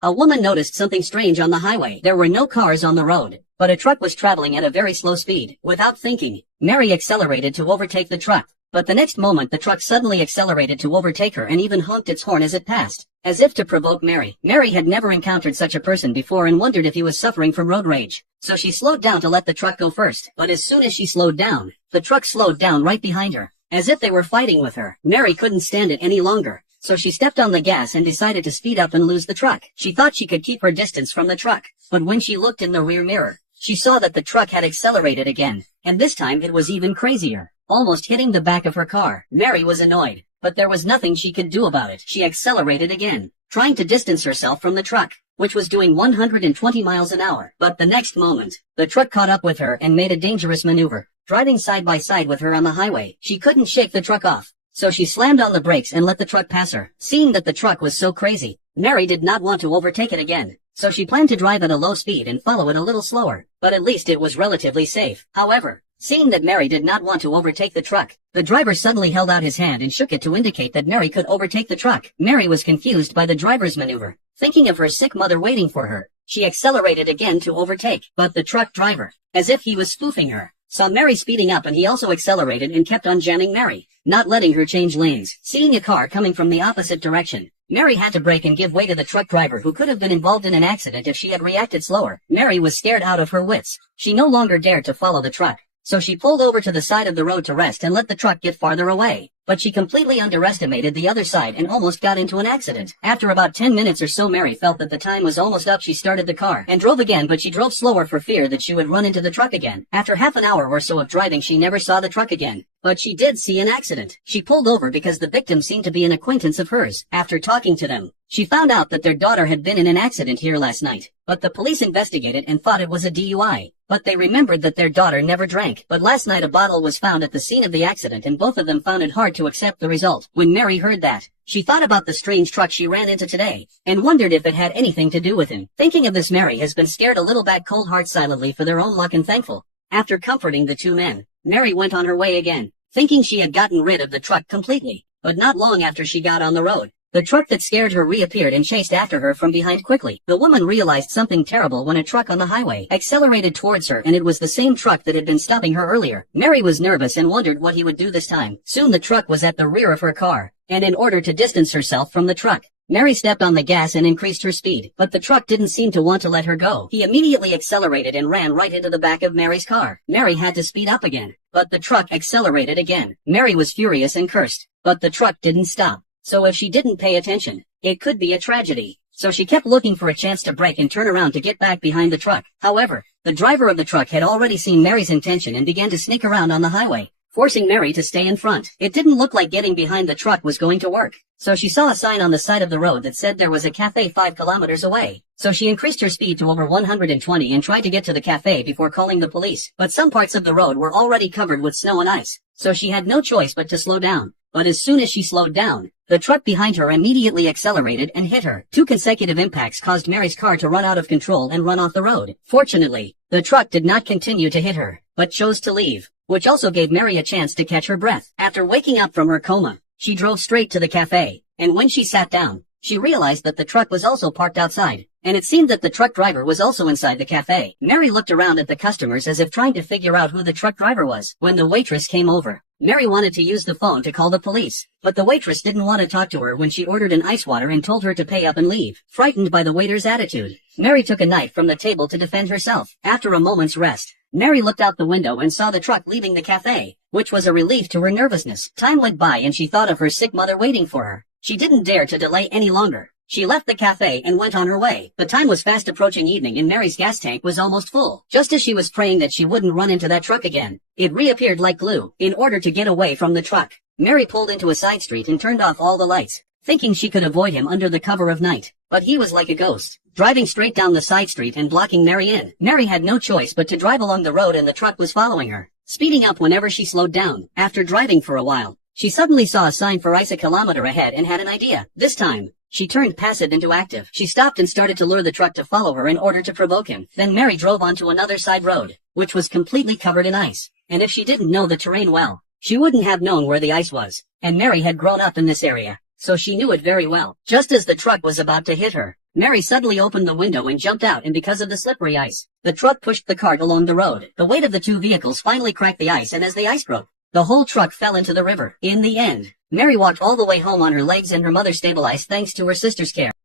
A woman noticed something strange on the highway. There were no cars on the road, but a truck was traveling at a very slow speed. Without thinking, Mary accelerated to overtake the truck. But the next moment the truck suddenly accelerated to overtake her and even honked its horn as it passed, as if to provoke Mary. Mary had never encountered such a person before and wondered if he was suffering from road rage. So she slowed down to let the truck go first. But as soon as she slowed down, the truck slowed down right behind her, as if they were fighting with her. Mary couldn't stand it any longer, so she stepped on the gas and decided to speed up and lose the truck. She thought she could keep her distance from the truck, but when she looked in the rear mirror, she saw that the truck had accelerated again, and this time it was even crazier, almost hitting the back of her car. Mary was annoyed, but there was nothing she could do about it. She accelerated again, trying to distance herself from the truck, which was doing 120 miles an hour. But the next moment, the truck caught up with her and made a dangerous maneuver, driving side by side with her on the highway. She couldn't shake the truck off, so she slammed on the brakes and let the truck pass her. Seeing that the truck was so crazy, Mary did not want to overtake it again, so she planned to drive at a low speed and follow it a little slower, but at least it was relatively safe. However, seeing that Mary did not want to overtake the truck, the driver suddenly held out his hand and shook it to indicate that Mary could overtake the truck. Mary was confused by the driver's maneuver. Thinking of her sick mother waiting for her, she accelerated again to overtake, but the truck driver, as if he was spoofing her, saw Mary speeding up and he also accelerated and kept on jamming Mary, not letting her change lanes. Seeing a car coming from the opposite direction, Mary had to brake and give way to the truck driver, who could have been involved in an accident if she had reacted slower. Mary was scared out of her wits. She no longer dared to follow the truck, so she pulled over to the side of the road to rest and let the truck get farther away. But she completely underestimated the other side and almost got into an accident. After about 10 minutes or so, Mary felt that the time was almost up. She started the car and drove again, but she drove slower for fear that she would run into the truck again. After half an hour or so of driving, she never saw the truck again. But she did see an accident. She pulled over because the victim seemed to be an acquaintance of hers. After talking to them, she found out that their daughter had been in an accident here last night. But the police investigated and thought it was a DUI. But they remembered that their daughter never drank. But last night a bottle was found at the scene of the accident and both of them found it hard to accept the result. When Mary heard that, she thought about the strange truck she ran into today, and wondered if it had anything to do with him. Thinking of this, Mary has been scared a little back, cold heart silently for their own luck and thankful. After comforting the two men, Mary went on her way again, thinking she had gotten rid of the truck completely. But not long after she got on the road, the truck that scared her reappeared and chased after her from behind quickly. The woman realized something terrible when a truck on the highway accelerated towards her, and it was the same truck that had been stopping her earlier. Mary was nervous and wondered what he would do this time. Soon the truck was at the rear of her car, and in order to distance herself from the truck, Mary stepped on the gas and increased her speed, but the truck didn't seem to want to let her go. He immediately accelerated and ran right into the back of Mary's car. Mary had to speed up again, but the truck accelerated again. Mary was furious and cursed, but the truck didn't stop. So if she didn't pay attention, it could be a tragedy. So she kept looking for a chance to brake and turn around to get back behind the truck. However, the driver of the truck had already seen Mary's intention and began to sneak around on the highway, forcing Mary to stay in front. It didn't look like getting behind the truck was going to work. So she saw a sign on the side of the road that said there was a cafe 5 kilometers away. So she increased her speed to over 120 and tried to get to the cafe before calling the police. But some parts of the road were already covered with snow and ice, so she had no choice but to slow down. But as soon as she slowed down, the truck behind her immediately accelerated and hit her. 2 consecutive impacts caused Mary's car to run out of control and run off the road. Fortunately, the truck did not continue to hit her, but chose to leave, which also gave Mary a chance to catch her breath. After waking up from her coma, she drove straight to the cafe, and when she sat down, she realized that the truck was also parked outside, and it seemed that the truck driver was also inside the cafe. Mary looked around at the customers as if trying to figure out who the truck driver was. When the waitress came over, Mary wanted to use the phone to call the police, but the waitress didn't want to talk to her when she ordered an ice water and told her to pay up and leave. Frightened by the waiter's attitude, Mary took a knife from the table to defend herself. After a moment's rest, Mary looked out the window and saw the truck leaving the cafe, which was a relief to her nervousness. Time went by and she thought of her sick mother waiting for her. She didn't dare to delay any longer. She left the cafe and went on her way. The time was fast approaching evening and Mary's gas tank was almost full. Just as she was praying that she wouldn't run into that truck again, it reappeared like glue. In order to get away from the truck, Mary pulled into a side street and turned off all the lights, thinking she could avoid him under the cover of night. But he was like a ghost, driving straight down the side street and blocking Mary in. Mary had no choice but to drive along the road, and the truck was following her, speeding up whenever she slowed down. After driving for a while, she suddenly saw a sign for ice a kilometer ahead and had an idea. This time, she turned passive into active. She stopped and started to lure the truck to follow her in order to provoke him. Then Mary drove onto another side road, which was completely covered in ice. And if she didn't know the terrain well, she wouldn't have known where the ice was. And Mary had grown up in this area, so she knew it very well. Just as the truck was about to hit her, Mary suddenly opened the window and jumped out, and because of the slippery ice, the truck pushed the cart along the road. The weight of the two vehicles finally cracked the ice, and as the ice broke, the whole truck fell into the river. In the end, Mary walked all the way home on her legs, and her mother stabilized thanks to her sister's care.